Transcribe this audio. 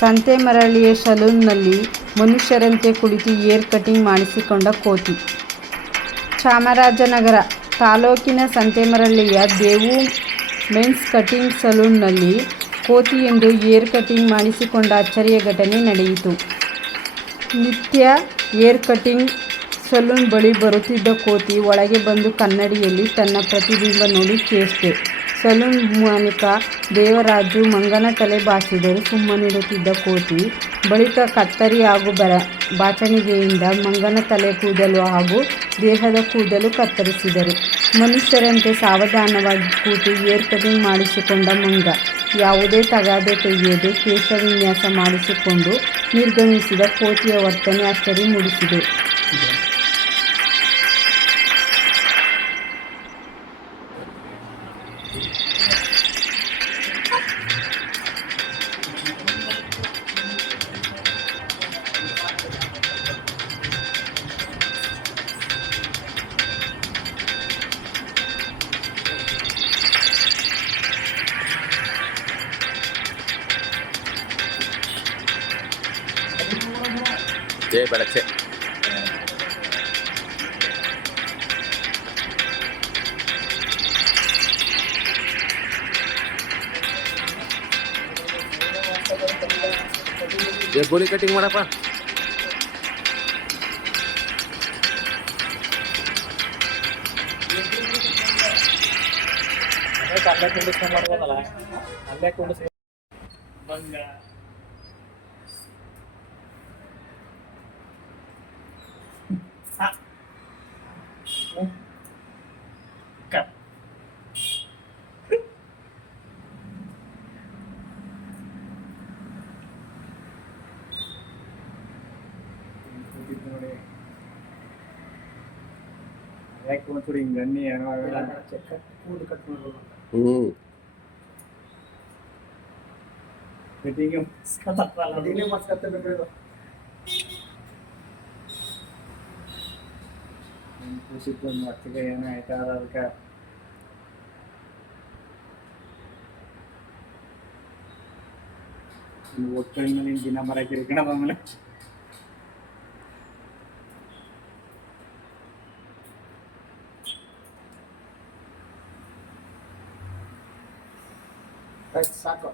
ಸಂತೇಮರಳ್ಳಿಯ ಸಲೂನ್ನಲ್ಲಿ ಮನುಷ್ಯರಂತೆ ಕುಳಿತು hair cutting ಮಾಡಿಸಿಕೊಂಡ ಕೋತಿ. ಚಾಮರಾಜನಗರ ತಾಲೂಕಿನ ಸಂತೇಮರಳ್ಳಿಯ ದೇವು ಮೆನ್ಸ್ ಕಟಿಂಗ್ ಸಲೂನ್ನಲ್ಲಿ ಕೋತಿಯೊಂದು ಹೇರ್ ಕಟಿಂಗ್ ಮಾಡಿಸಿಕೊಂಡ ಅಚ್ಚರಿಯ ಘಟನೆ ನಡೆಯಿತು. ನಿತ್ಯ ಹೇರ್ ಕಟಿಂಗ್ ಸಲೂನ್ ಬಳಿ ಬರುತ್ತಿದ್ದ ಕೋತಿ ಒಳಗೆ ಬಂದು ಕನ್ನಡಿಯಲ್ಲಿ ತನ್ನ ಪ್ರತಿಬಿಂಬ ನೋಡಿ ಚೇಷ್ಟೆ. ಸಲೂನ್ ಮಾಲೀಕ ದೇವರಾಜು ಮಂಗನ ತಲೆ ಬಾಚಿದರೂ ಸುಮ್ಮನಿರುತ್ತಿದ್ದ ಕೋತಿ ಬಳಿಕ ಕತ್ತರಿ ಹಾಗೂ ಬಾಚಣಿಗೆಯಿಂದ ಮಂಗನ ತಲೆ ಕೂದಲು ಹಾಗೂ ದೇಹದ ಕೂದಲು ಕತ್ತರಿಸಿದರು. ಮನುಷ್ಯರಂತೆ ಸಾವಧಾನವಾಗಿ ಕೂತು ಹೇರ್ ಕಟಿಂಗ್ ಮಾಡಿಸಿಕೊಂಡ ಮಂಗ ಯಾವುದೇ ತಗಾದೆ ತೆಗೆಯದೆ ಕೇಶ ವಿನ್ಯಾಸ ಮಾಡಿಸಿಕೊಂಡು ನಿರ್ಗಮಿಸಿದ ಕೋತಿಯ ವರ್ತನೆ ಅಚ್ಚರಿ ಮೂಡಿಸಿದೆ. ಜೈ ಬೆಳಚೆ ಗೋಲಿ ಕಟಿಂಗ್ ಮಾಡಪ್ಪ. ಅಲ್ಲೇ ಕುಂಡಿಸ್ಕೊಂಡು ಮಾಡ್ಬೋದಲ್ಲ, ಅಲ್ಲೇ ಕುಂಡಿಸ್ ಬಂಗ ನೋಡಿ ಯಾಕೆ ಒಂಚೂರು ಹಿಂಗೆ ಅನ್ನಿ ಏನೋ ಕೂದು ಕಟ್ ಮಾಡ್ಬೋದು. ಕಟಿಂಗ್ ಮಸ್ಕತ್ತಬೇಕು. ಖುಷಿತ್ತು ಒಂದು ಮತ್ತಿಗೆ ಏನೋ ಆಯ್ತಾ ಅದಕ್ಕೆ ಒಟ್ಟಲ್ಲಿ ನೀನು ದಿನ ಮರಕ್ಕೆ ಇರ್ಕಣ ಆಮೇಲೆ ಸಾಕು.